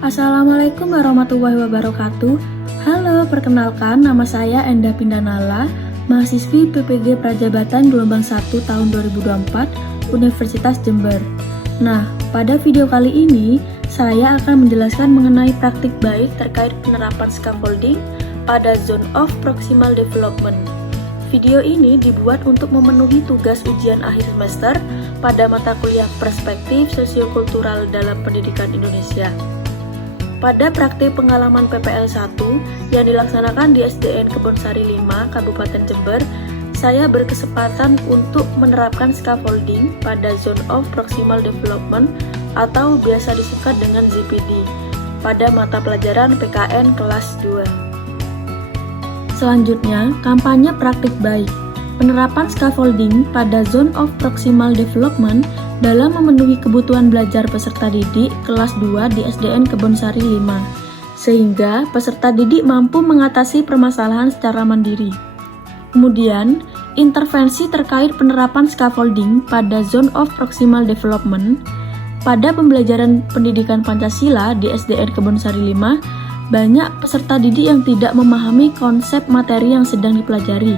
Assalamualaikum warahmatullahi wabarakatuh. Halo, perkenalkan nama saya Enda Pindanala, mahasiswi PPG Prajabatan gelombang 1 tahun 2024 Universitas Jember. Nah, pada video kali ini saya akan menjelaskan mengenai praktik baik terkait penerapan scaffolding pada Zone of Proximal Development. Video ini dibuat untuk memenuhi tugas ujian akhir semester pada mata kuliah Perspektif Sosiokultural dalam Pendidikan Indonesia. Pada praktik pengalaman PPL 1 yang dilaksanakan di SDN Kebonsari 5, Kabupaten Jember, saya berkesempatan untuk menerapkan scaffolding pada Zone of Proximal Development atau biasa disingkat dengan ZPD pada mata pelajaran PKN kelas 2. Selanjutnya, kampanye praktik baik. Penerapan scaffolding pada Zone of Proximal Development dalam memenuhi kebutuhan belajar peserta didik kelas 2 di SDN Kebonsari 5, sehingga peserta didik mampu mengatasi permasalahan secara mandiri. Kemudian, intervensi terkait penerapan scaffolding pada Zone of Proximal Development pada pembelajaran pendidikan Pancasila di SDN Kebonsari 5, banyak peserta didik yang tidak memahami konsep materi yang sedang dipelajari.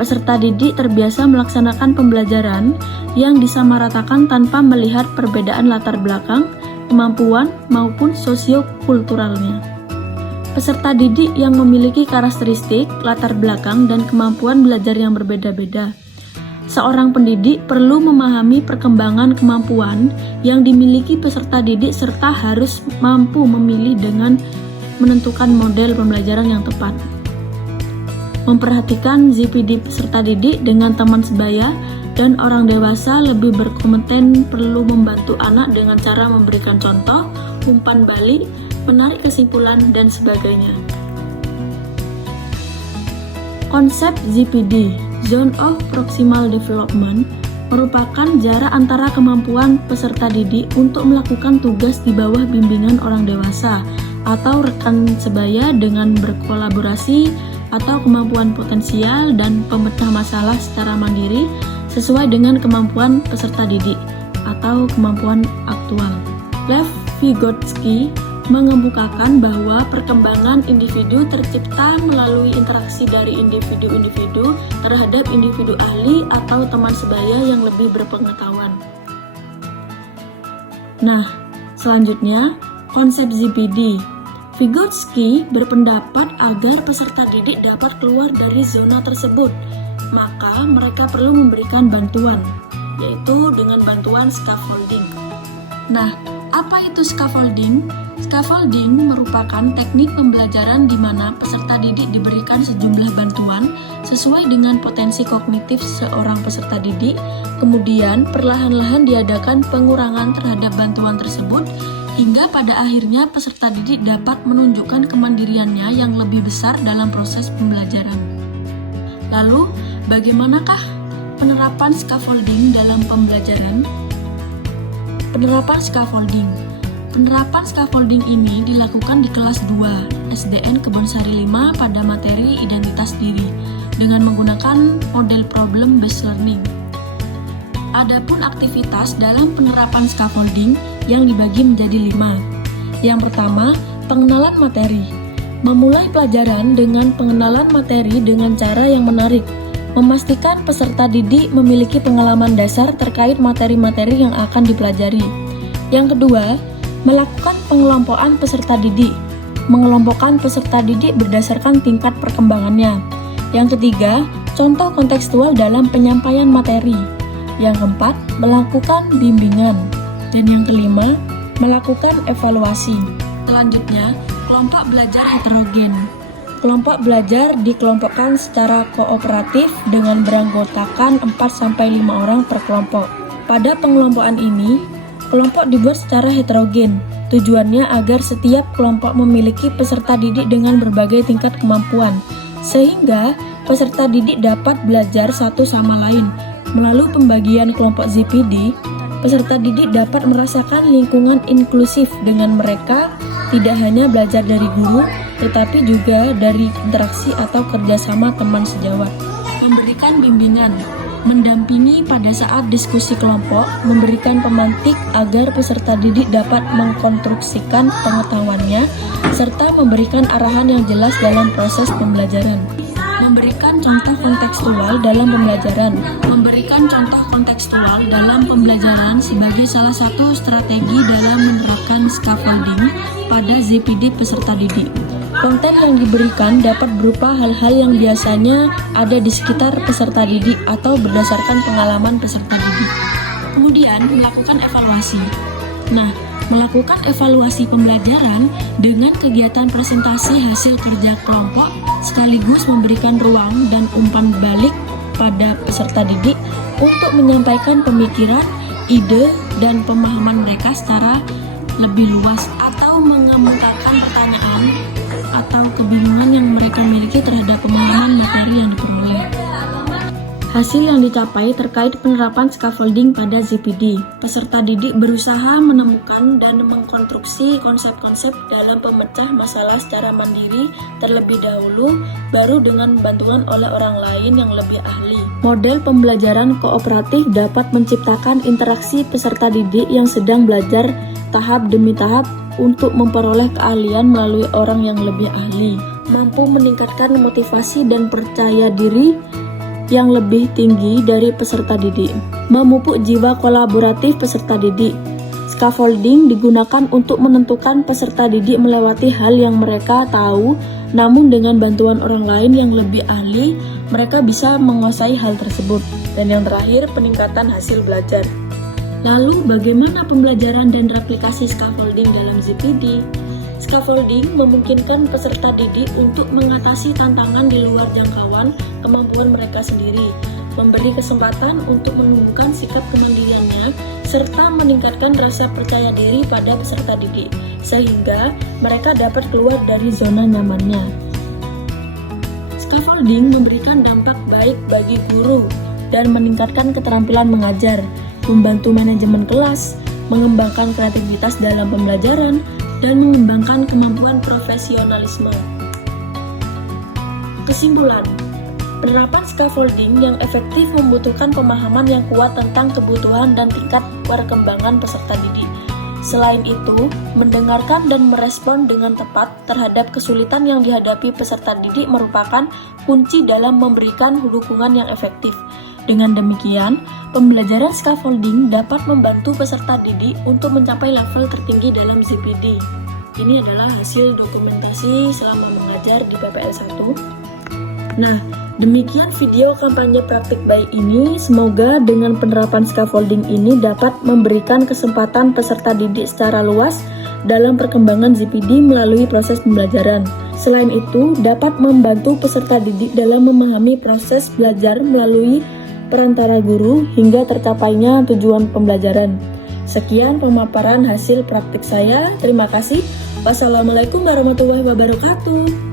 Peserta didik terbiasa melaksanakan pembelajaran yang disamaratakan tanpa melihat perbedaan latar belakang, kemampuan, maupun sosiokulturalnya. Peserta didik yang memiliki karakteristik, latar belakang, dan kemampuan belajar yang berbeda-beda. Seorang pendidik perlu memahami perkembangan kemampuan yang dimiliki peserta didik serta harus mampu memilih dengan menentukan model pembelajaran yang tepat. Memperhatikan ZPD peserta didik dengan teman sebaya dan orang dewasa lebih berkompeten perlu membantu anak dengan cara memberikan contoh, umpan balik, menarik kesimpulan, dan sebagainya. Konsep ZPD, Zone of Proximal Development, merupakan jarak antara kemampuan peserta didik untuk melakukan tugas di bawah bimbingan orang dewasa atau rekan sebaya dengan berkolaborasi atau kemampuan potensial dan pemecah masalah secara mandiri sesuai dengan kemampuan peserta didik atau kemampuan aktual. Lev Vygotsky mengemukakan bahwa perkembangan individu tercipta melalui interaksi dari individu-individu terhadap individu ahli atau teman sebaya yang lebih berpengetahuan. Nah, selanjutnya konsep ZPD. Vygotsky berpendapat agar peserta didik dapat keluar dari zona tersebut, maka mereka perlu memberikan bantuan, yaitu dengan bantuan scaffolding. Nah, apa itu scaffolding? Scaffolding merupakan teknik pembelajaran di mana peserta didik diberikan sejumlah bantuan sesuai dengan potensi kognitif seorang peserta didik, kemudian perlahan-lahan diadakan pengurangan terhadap bantuan tersebut, hingga pada akhirnya peserta didik dapat menunjukkan kemandiriannya yang lebih besar dalam proses pembelajaran. Lalu, bagaimanakah penerapan scaffolding dalam pembelajaran? Penerapan scaffolding ini dilakukan di kelas 2 SDN Kebonsari 5 pada materi identitas diri dengan menggunakan model problem based learning. Adapun aktivitas dalam penerapan scaffolding yang dibagi menjadi 5. Yang pertama, pengenalan materi. Memulai pelajaran dengan pengenalan materi dengan cara yang menarik. Memastikan peserta didik memiliki pengalaman dasar terkait materi-materi yang akan dipelajari. Yang kedua, melakukan pengelompokan peserta didik. Mengelompokkan peserta didik berdasarkan tingkat perkembangannya. Yang ketiga, contoh kontekstual dalam penyampaian materi. Yang keempat, melakukan bimbingan. Dan yang kelima, melakukan evaluasi. Selanjutnya, kelompok belajar heterogen. Kelompok belajar dikelompokkan secara kooperatif dengan beranggotakan 4-5 orang per kelompok. Pada pengelompokan ini, kelompok dibuat secara heterogen. Tujuannya agar setiap kelompok memiliki peserta didik dengan berbagai tingkat kemampuan, sehingga peserta didik dapat belajar satu sama lain. Melalui pembagian kelompok ZPD, peserta didik dapat merasakan lingkungan inklusif dengan mereka tidak hanya belajar dari guru, tetapi juga dari interaksi atau kerjasama teman sejawat. Memberikan bimbingan, mendampingi pada saat diskusi kelompok, memberikan pemantik agar peserta didik dapat mengkonstruksikan pengetahuannya, serta memberikan arahan yang jelas dalam proses pembelajaran. Memberikan contoh kontekstual dalam pembelajaran. Memberikan contoh kontekstual dalam pembelajaran sebagai salah satu strategi dalam menerapkan scaffolding pada ZPD peserta didik. Konten yang diberikan dapat berupa hal-hal yang biasanya ada di sekitar peserta didik atau berdasarkan pengalaman peserta didik. Kemudian, melakukan evaluasi. Nah, melakukan evaluasi pembelajaran dengan kegiatan presentasi hasil kerja kelompok sekaligus memberikan ruang dan umpan balik pada peserta didik untuk menyampaikan pemikiran, ide, dan pemahaman mereka secara lebih luas atau mengemukakan pertanyaan atau kebingungan yang mereka miliki terhadap pemahaman materi yang diperoleh. Hasil yang dicapai terkait penerapan scaffolding pada ZPD. Peserta didik berusaha menemukan dan mengkonstruksi konsep-konsep dalam pemecah masalah secara mandiri terlebih dahulu, baru dengan bantuan oleh orang lain yang lebih ahli. Model pembelajaran kooperatif dapat menciptakan interaksi peserta didik yang sedang belajar tahap demi tahap untuk memperoleh keahlian melalui orang yang lebih ahli, mampu meningkatkan motivasi dan percaya diri yang lebih tinggi dari peserta didik, memupuk jiwa kolaboratif peserta didik. Scaffolding digunakan untuk menentukan peserta didik melewati hal yang mereka tahu, namun dengan bantuan orang lain yang lebih ahli, mereka bisa menguasai hal tersebut. Dan yang terakhir, peningkatan hasil belajar. Lalu, bagaimana pembelajaran dan replikasi scaffolding dalam ZPD? Scaffolding memungkinkan peserta didik untuk mengatasi tantangan di luar jangkauan kemampuan mereka sendiri, memberi kesempatan untuk menumbuhkan sikap kemandiriannya, serta meningkatkan rasa percaya diri pada peserta didik, sehingga mereka dapat keluar dari zona nyamannya. Scaffolding memberikan dampak baik bagi guru dan meningkatkan keterampilan mengajar, membantu manajemen kelas, mengembangkan kreativitas dalam pembelajaran, dan mengembangkan kemampuan profesionalisme. Kesimpulan, penerapan scaffolding yang efektif membutuhkan pemahaman yang kuat tentang kebutuhan dan tingkat perkembangan peserta didik. Selain itu, mendengarkan dan merespon dengan tepat terhadap kesulitan yang dihadapi peserta didik merupakan kunci dalam memberikan dukungan yang efektif. Dengan demikian, pembelajaran scaffolding dapat membantu peserta didik untuk mencapai level tertinggi dalam ZPD. Ini adalah hasil dokumentasi selama mengajar di PPL 1. Nah, demikian video kampanye praktik baik ini. Semoga dengan penerapan scaffolding ini dapat memberikan kesempatan peserta didik secara luas dalam perkembangan ZPD melalui proses pembelajaran. Selain itu, dapat membantu peserta didik dalam memahami proses belajar melalui perantara guru hingga tercapainya tujuan pembelajaran. Sekian pemaparan hasil praktik saya. Terima kasih. Wassalamualaikum warahmatullahi wabarakatuh.